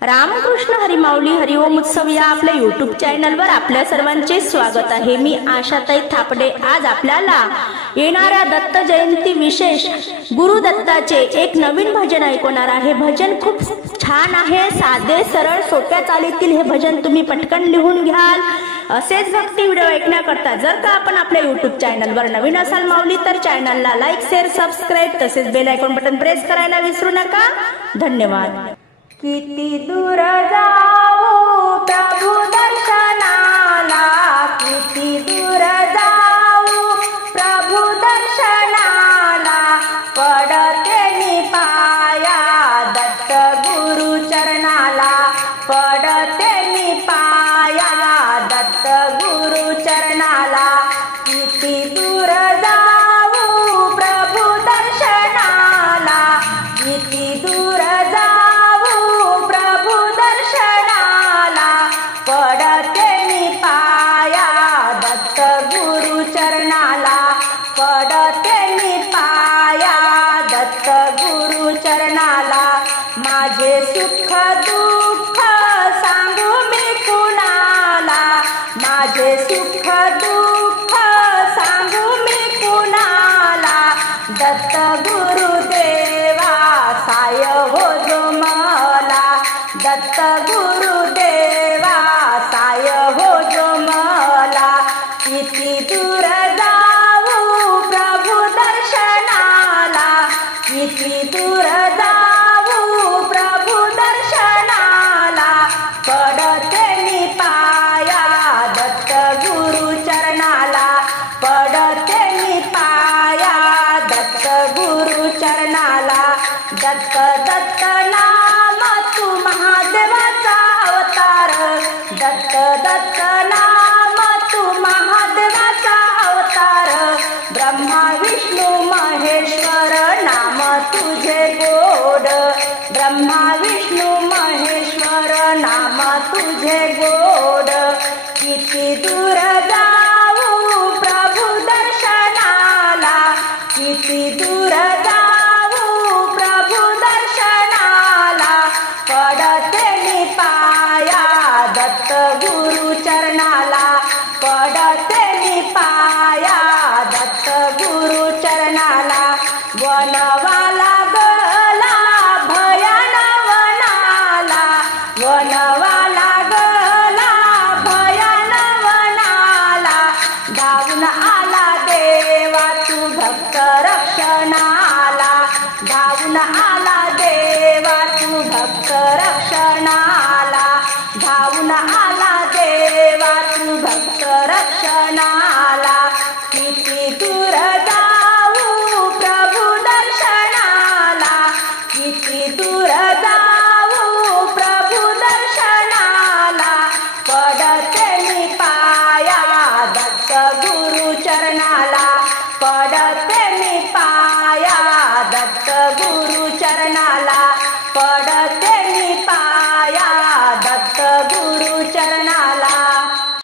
रामकृष्ण हरिमाऊली हरिओम उत्सव या आपल्या यूट्यूब चॅनलवर आपल्या सर्वांचे स्वागत आहे। मी आशाताई थापडे आज आपल्याला येणाऱ्या दत्त जयंती विशेष गुरुदत्ताचे एक नवीन भजन ऐकवणार आहे। भजन खूप छान आहे, साधे सरळ सोप्या चालीतील हे भजन तुम्ही पटकन लिहून घ्याल। असेच भक्ती व्हिडिओ ऐकण्याकरता जर का आपण आपल्या यूट्यूब चॅनलवर नवीन असाल माऊली तर चॅनलला लाईक शेअर सबस्क्राईब तसेच बेल आयकॉन बटन प्रेस करायला विसरू नका। धन्यवाद। किती दूर जाऊ प्रभु दर्शनाला, किती दूर जाऊ प्रभु दर्शनाला, पडते मी पाया दत्त गुरु चरणाला, पडते मी पाया दत्त गुरु चरणाला। किती दूर जाऊ प्रभु दर्शनाला, किती दूर पडते मी पाया दत्त गुरु चरणाला, पडते मी पाया दत्त गुरु चरणाला। माझे सुख दुःख सांगू मी कुणाला, माझे सुख दुःख सांगू मी कुणाला, दत्त गुरुदेवा साय हो जो मला, दत्त गुरुदेवा साय हो जो मला। किती दूर जाऊ प्रभु दर्शनाला, किती दूर जाऊ प्रभु दर्शनाला, पडते मी पाया दत्त गुरु चरणाला, पडते मी पाया दत्त गुरु चरणाला। दत्त दत्त नाम तू महादेवाचा अवतार, दत्त दत्त नाम तू महादेवाचा अवतार, ब्रह्मा विष्णू महेश्वर नाम तुझे गोड, ब्रह्मा विष्णू महेश्वर नाम तुझे गोड। किती दूर जाऊ प्रभु दर्शनाला, किती दूर जाऊ प्रभु दर्शनाला, पडते मी पाया दत्त गुरु चरणाला, पडते मी पाया दत्त गुरु चरणाला। वनवाला गला भयान वनाला, वनवा